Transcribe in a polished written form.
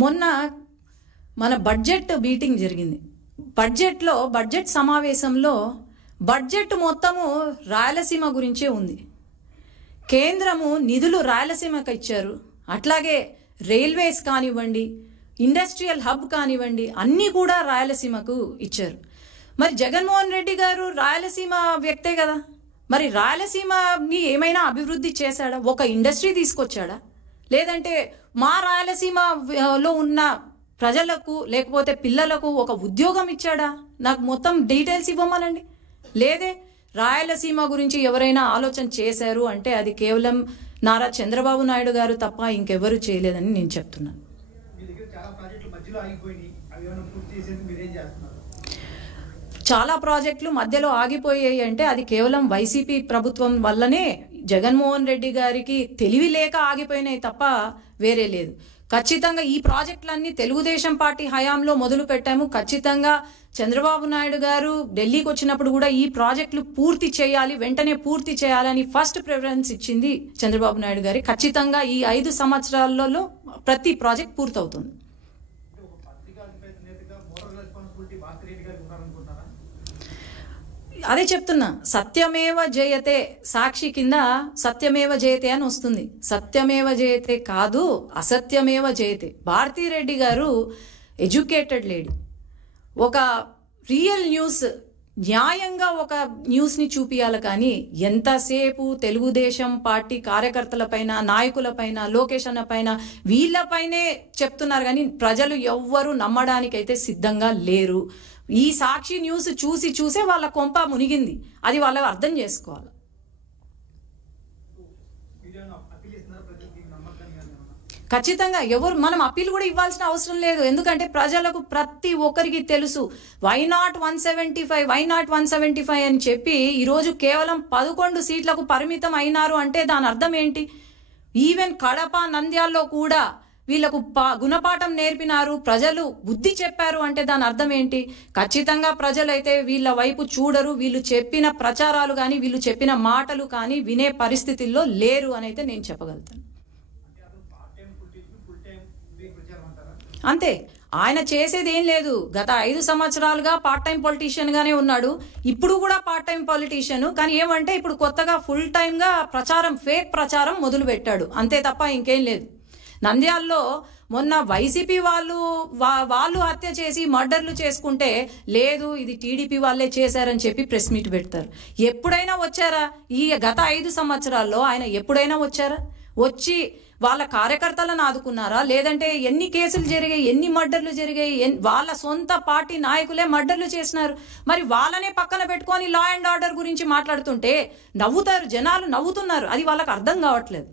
మొన్న మన budget meeting జరిగింది. బడ్జెట్ సమావేశంలో బడ్జెట్ మొత్తము రాయలసీమ గురించే ఉంది. కేంద్రము నిధులు రాయలసీమకు ఇచ్చారు. అట్లాగే రైల్వేస్ కానివ్వండి, ఇండస్ట్రియల్ హబ్ కానివ్వండి, అన్నీ కూడా రాయలసీమకు ఇచ్చారు. మరి జగన్మోహన్ రెడ్డి గారు రాయలసీమ వ్యక్తే కదా, మరి రాయలసీమని ఏమైనా అభివృద్ధి చేశాడా? ఒక ఇండస్ట్రీ తీసుకొచ్చాడా? లేదంటే మా రాయలసీమలో ఉన్న ప్రజలకు లేకపోతే పిల్లలకు ఒక ఉద్యోగం ఇచ్చాడా? నాకు మొత్తం డీటెయిల్స్ ఇవ్వమనండి. లేదే. రాయలసీమ గురించి ఎవరైనా ఆలోచన చేశారు అంటే అది కేవలం నారా చంద్రబాబు నాయుడు గారు తప్ప ఇంకెవరు చేయలేదని నేను చెప్తున్నాను. చాలా ప్రాజెక్టులు మధ్యలో ఆగిపోయాయి అంటే అది కేవలం వైసీపీ ప్రభుత్వం వల్లనే, జగన్మోహన్ రెడ్డి గారికి తెలివి లేక ఆగిపోయినాయి తప్ప వేరే లేదు. ఖచ్చితంగా ఈ ప్రాజెక్టులన్నీ తెలుగుదేశం పార్టీ హయాంలో మొదలు పెట్టాము. ఖచ్చితంగా చంద్రబాబు నాయుడు గారు ఢిల్లీకి వచ్చినప్పుడు కూడా ఈ ప్రాజెక్టులు పూర్తి చేయాలి, వెంటనే పూర్తి చేయాలని ఫస్ట్ ప్రిఫరెన్స్ ఇచ్చింది చంద్రబాబు నాయుడు గారి. ఖచ్చితంగా ఈ 5 సంవత్సరాలలో ప్రతి ప్రాజెక్ట్ పూర్తవుతుంది. అదే చెప్తున్నా, సత్యమేవ జయతే సాక్షి కింద సత్యమేవ జయతే అని వస్తుంది. సత్యమేవ జయతే కాదు, అసత్యమేవ జయతే. భారతీరెడ్డి గారు ఎడ్యుకేటెడ్ లేడీ. ఒక రియల్ న్యూస్, న్యాయంగా ఒక న్యూస్ని చూపియాలి. కానీ ఎంతసేపు తెలుగుదేశం పార్టీ కార్యకర్తలపైన, నాయకులపైన, లోకేష్ అన్న పైన, వీళ్ళపైనే చెప్తున్నారు. కానీ ప్రజలు ఎవ్వరూ నమ్మడానికైతే సిద్ధంగా లేరు. ఈ సాక్షి న్యూస్ చూసే వాళ్ళ కొంప మునిగింది. అది వాళ్ళు అర్థం చేసుకోవాలి. ఖచ్చితంగా మనం అప్పీల్ కూడా ఇవ్వాల్సిన అవసరం లేదు. ఎందుకంటే ప్రజలకు ప్రతి ఒక్కరికి తెలుసు. వై నాట్ 175 అని చెప్పి ఈరోజు కేవలం 11 సీట్లకు పరిమితం అయినారు అంటే దాని అర్థం ఏంటి? ఈవెన్ కడప, నంద్యాల్లో కూడా వీళ్లకు గుణపాఠం నేర్పినారు, ప్రజలు బుద్ధి చెప్పారు అంటే దాని అర్థం ఏంటి? ఖచ్చితంగా ప్రజలైతే వీళ్ళ వైపు చూడరు. వీళ్ళు చెప్పిన ప్రచారాలు కానీ, వీళ్ళు చెప్పిన మాటలు కానీ వినే పరిస్థితుల్లో లేరు అని అయితే నేను చెప్పగలుగుతాను. అంతే. ఆయన చేసేది ఏం లేదు. గత 5 సంవత్సరాలుగా పార్ట్ టైం పొలిటీషియన్ గానే ఉన్నాడు. ఇప్పుడు కూడా పార్ట్ టైం పొలిటీషియన్. కానీ ఏమంటే ఇప్పుడు కొత్తగా ఫుల్ టైమ్ గా ప్రచారం, ఫేక్ ప్రచారం మొదలు పెట్టాడు. అంతే తప్ప ఇంకేం లేదు. నంద్యాల్లో మొన్న వైసీపీ వాళ్ళు హత్య చేసి మర్డర్లు చేసుకుంటే లేదు, ఇది టీడీపీ వాళ్ళే చేశారని చెప్పి ప్రెస్ మీట్ పెడతారు. ఎప్పుడైనా వచ్చారా? ఈ గత 5 సంవత్సరాల్లో ఆయన ఎప్పుడైనా వచ్చారా? వచ్చి వాళ్ళ కార్యకర్తలను ఆదుకున్నారా? లేదంటే ఎన్ని కేసులు జరిగాయి, ఎన్ని మర్డర్లు జరిగాయి? వాళ్ళ సొంత పార్టీ నాయకులే మర్డర్లు చేసినారు. మరి వాళ్ళనే పక్కన పెట్టుకొని లా అండ్ ఆర్డర్ గురించి మాట్లాడుతుంటే నవ్వుతారు, జనాలు నవ్వుతున్నారు. అది వాళ్ళకి అర్థం కావట్లేదు.